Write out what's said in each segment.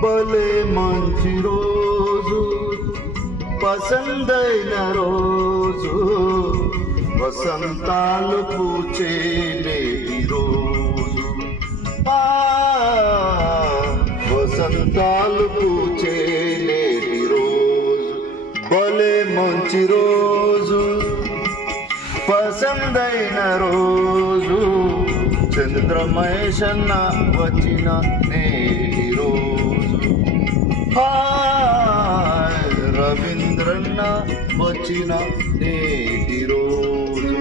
భలే మంచి రోజు, పసందైన రోజు, వసంతాలు పూచే నేటి రోజు. వసంతాలు పూచే నేటి రోజు, భలే మంచి రోజు, పసందైన రోజు, చంద్రమహేశన్న వచ్చిన నేటి రోజు. రవీంద్రన్న వచ్చిన నేటి రోజు.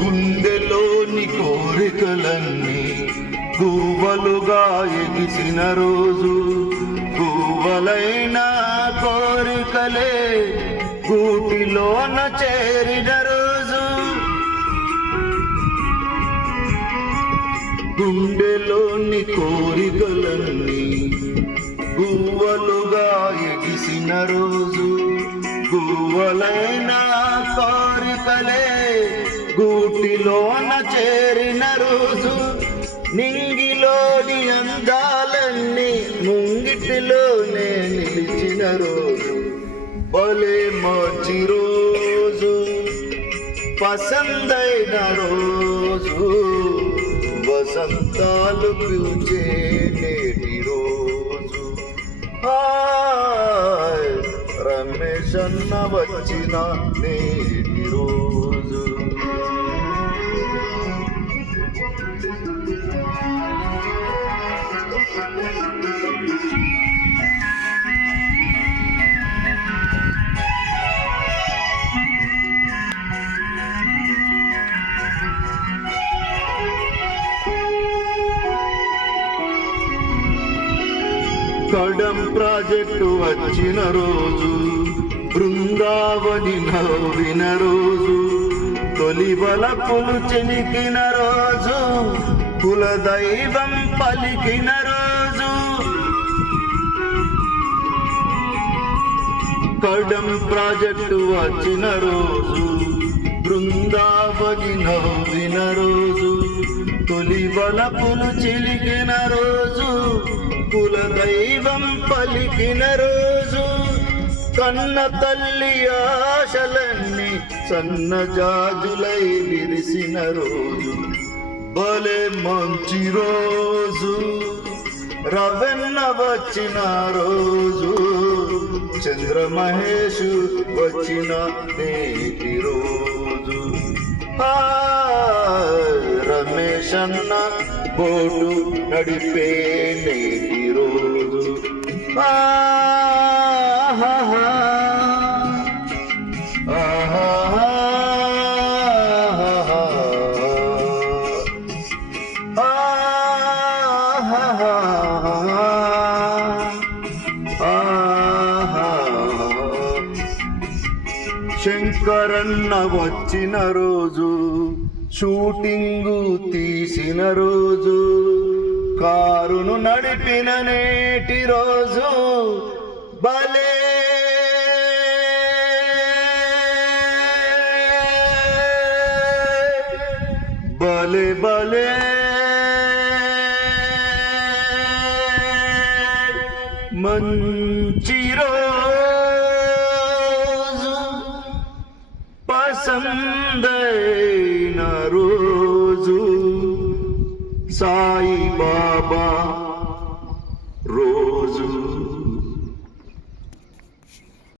గుండెలోని కోరికలన్నీ గువ్వలుగా ఎగిసిన రోజు, గువ్వలైన కోరికలే గూటిలోన చేరిన రోజు. గుండెలోని కోరికలన్నీ గువ్వలుగా ఎగిసిన రోజు, గువ్వలైన కోరికలే గూటిలోన చేరిన రోజు. నింగిలోని అందాలన్నీ ముంగిటిలోనే నిలిచిన రోజు, భలే మంచి రోజు, పసందైన రోజు, వసంతాలు పూచే నేటి రోజు. రమేష్ అన్న వచ్చిన నేటి రోజు. కడం ప్రాజెక్టు వచ్చిన రోజు, బృందావని నవ్విన రోజు, తొలి వలపులు చెలికిన రోజు, కులదైవం పలికిన రోజు. కడం ప్రాజెక్టు వచ్చిన రోజు, బృందావని నవ్విన రోజు, తొలి వలపులు చిలికిన రోజు, కులదైవం పలికిన రోజు. కన్న తల్లి ఆశలన్నీ సన్నజాజులై విరిసిన రోజు, భలే మంచి రోజు, రవెన్న వచ్చిన రోజు, చంద్రమహేష్ వచ్చిన నేటి రోజు. రమేష్ అన్న బోటు నడిపే నేటి రోజు. శంకరన్న వచ్చిన రోజు, షూటింగు తీసిన రోజు, కారును నడిపిన నేటి రోజు, భలే భలే భలే మంచి రోజు, పసందైన రోజు, సాయి బాబా రోజు.